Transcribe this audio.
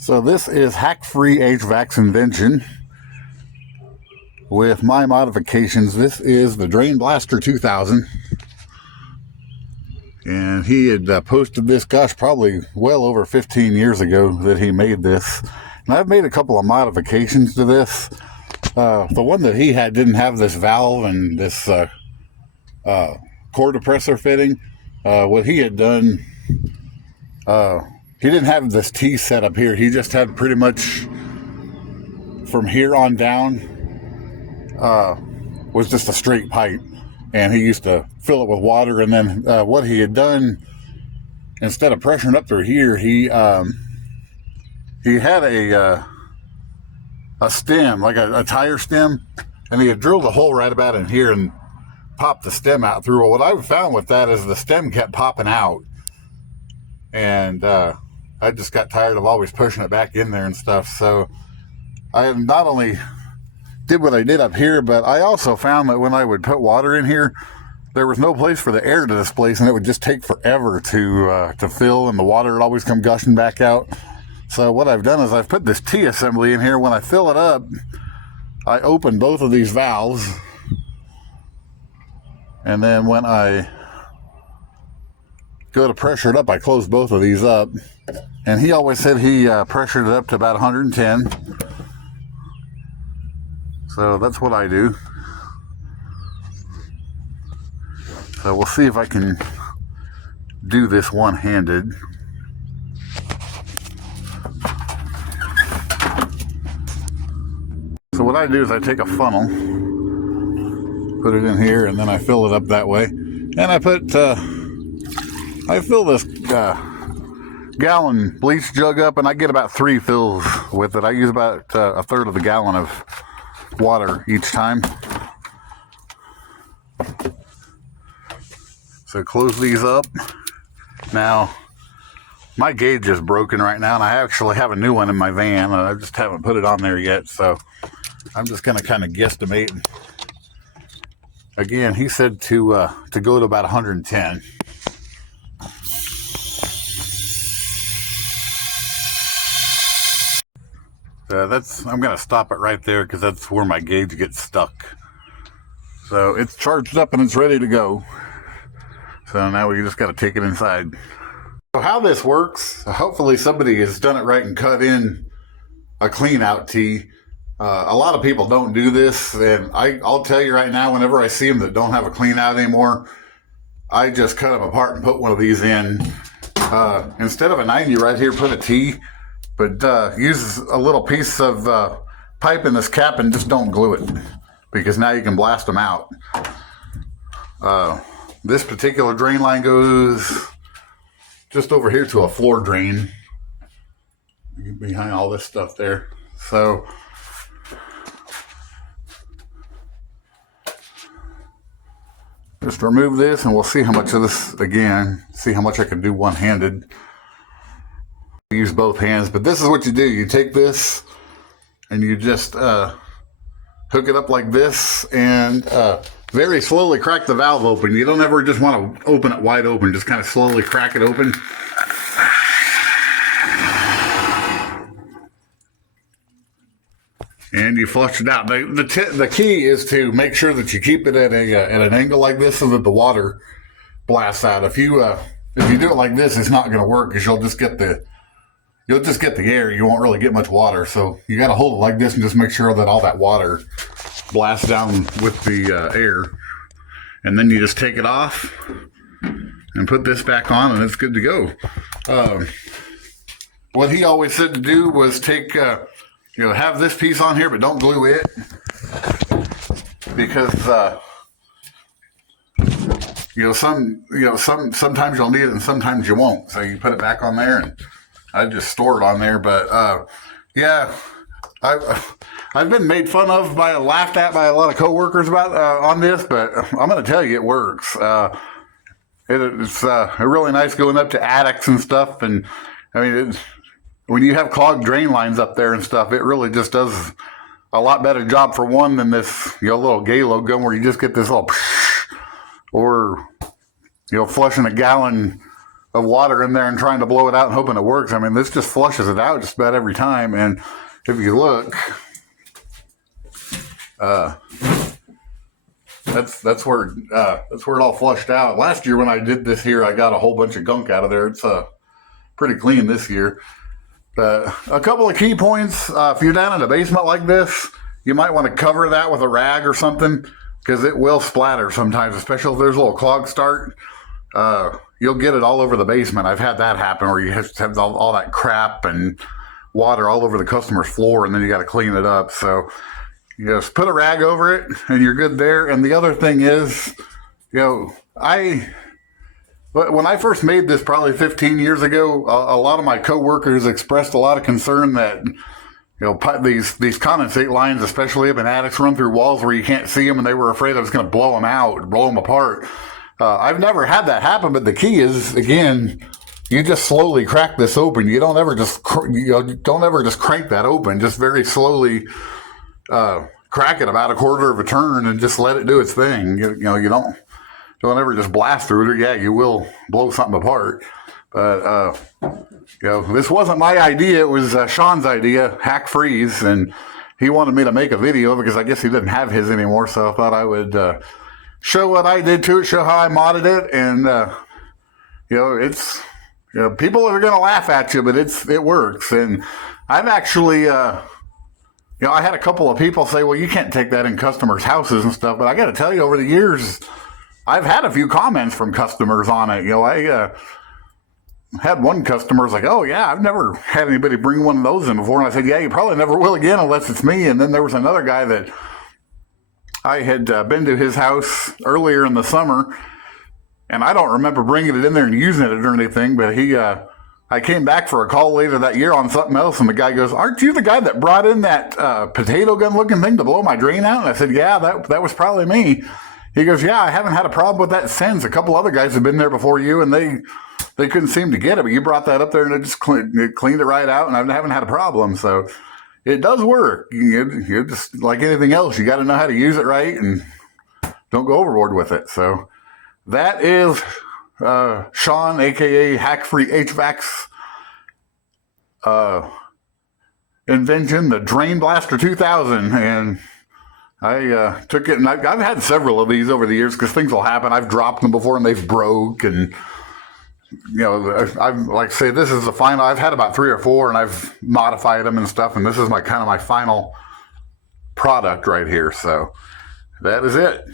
So this is hack-free HVAC's invention with my modifications. This is the Drain Blaster 2000. And he had posted this, gosh, probably well over 15 years ago that he made this. And I've made a couple of modifications to this. The one that he had didn't have this valve and this core depressor fitting. What he had done, he didn't have this T set up here. He just had pretty much from here on down was just a straight pipe. And he used to fill it with water. And then what he had done, instead of pressuring up through here, he had a stem, like a tire stem, and he had drilled a hole right about in here and popped the stem out through. Well, what I found with that is the stem kept popping out. And I just got tired of always pushing it back in there and stuff. So I not only did what I did up here, but I also found that when I would put water in here, there was no place for the air to displace, and it would just take forever to fill, and the water would always come gushing back out. So what I've done is I've put this T assembly in here. When I fill it up, I open both of these valves, and then when I go to pressure it up, I close both of these up. And he always said he pressured it up to about 110. So that's what I do. So we'll see if I can do this one-handed. So what I do is I take a funnel, put it in here, and then I fill it up that way. And I fill this gallon bleach jug up, and I get about 3 fills with it. I use about a third of the gallon of water each time. So close these up. Now, my gauge is broken right now, and I actually have a new one in my van, and I just haven't put it on there yet, so I'm just going to kind of guesstimate. Again, he said to go to about 110. I'm going to stop it right there because that's where my gauge gets stuck. So it's charged up and it's ready to go. So now we just got to take it inside. So how this works, hopefully somebody has done it right and cut in a clean out tee. A lot of people don't do this, and I'll tell you right now, whenever I see them that don't have a clean out anymore, I just cut them apart and put one of these in. Instead of a 90 right here, put a T. But use a little piece of pipe in this cap and just don't glue it, because now you can blast them out. This particular drain line goes just over here to a floor drain behind all this stuff there. So just remove this and we'll see how much of this, again, see how much I can do one-handed. Use both hands, but this is what you do. You take this and you just hook it up like this and very slowly crack the valve open. You don't ever just want to open it wide open. Just kind of slowly crack it open. And you flush it out. The key is to make sure that you keep it at an angle like this so that the water blasts out. If you do it like this, it's not going to work, because you'll just get the air. You won't really get much water. So you got to hold it like this and just make sure that all that water blasts down with the air. And then you just take it off and put this back on, and it's good to go. What he always said to do was take, have this piece on here, but don't glue it, because sometimes you'll need it and sometimes you won't. So you put it back on there, and I just store it on there. But yeah, I've been made fun of laughed at by a lot of coworkers about on this, but I'm going to tell you it works. It's really nice going up to attics and stuff, and I mean, when you have clogged drain lines up there and stuff, it really just does a lot better job for one than this little Galo gun where you just get this little or flushing a gallon of water in there and trying to blow it out and hoping it works. I mean, this just flushes it out just about every time. And if you look, that's where it all flushed out. Last year when I did this here, I got a whole bunch of gunk out of there. It's pretty clean this year. But a couple of key points: if you're down in a basement like this, you might want to cover that with a rag or something, because it will splatter sometimes, especially if there's a little clog start. You'll get it all over the basement. I've had that happen where you have all that crap and water all over the customer's floor, and then you got to clean it up. So you just put a rag over it, and you're good there. And the other thing is, when I first made this probably 15 years ago, a lot of my coworkers expressed a lot of concern that these condensate lines, especially up in attics, run through walls where you can't see them, and they were afraid I was going to blow them out, blow them apart. I've never had that happen, but the key is, again, you just slowly crack this open. You don't ever just crank that open. Just very slowly crack it about a quarter of a turn and just let it do its thing. You don't ever just blast through it. Yeah, you will blow something apart. But this wasn't my idea. It was Sean's idea, Hack Freeze, and he wanted me to make a video because I guess he didn't have his anymore. So I thought I would show what I did to it, show how I modded it, and it's people are going to laugh at you, but it works. And I've actually I had a couple of people say, well, you can't take that in customers' houses and stuff, but I got to tell you, over the years, I've had a few comments from customers on it. I had one customer like, oh yeah, I've never had anybody bring one of those in before. And I said, yeah, you probably never will again unless it's me. And then there was another guy that I had been to his house earlier in the summer, and I don't remember bringing it in there and using it or anything, but I came back for a call later that year on something else, and the guy goes, aren't you the guy that brought in that potato gun looking thing to blow my drain out? And I said, yeah, that was probably me. He goes, yeah, I haven't had a problem with that since. A couple other guys have been there before you, and they couldn't seem to get it, but you brought that up there and it just cleaned it right out, and I haven't had a problem. So it does work. You just like anything else, you got to know how to use it right and don't go overboard with it. So that is Sean, aka Hack Free HVAC's invention, the Drain Blaster 2000, and I took it, and I've had several of these over the years because things will happen. I've dropped them before and they've broke, and I've like I say, this is the final. I've had about 3 or 4, and I've modified them and stuff, and this is my final product right here. So that is it.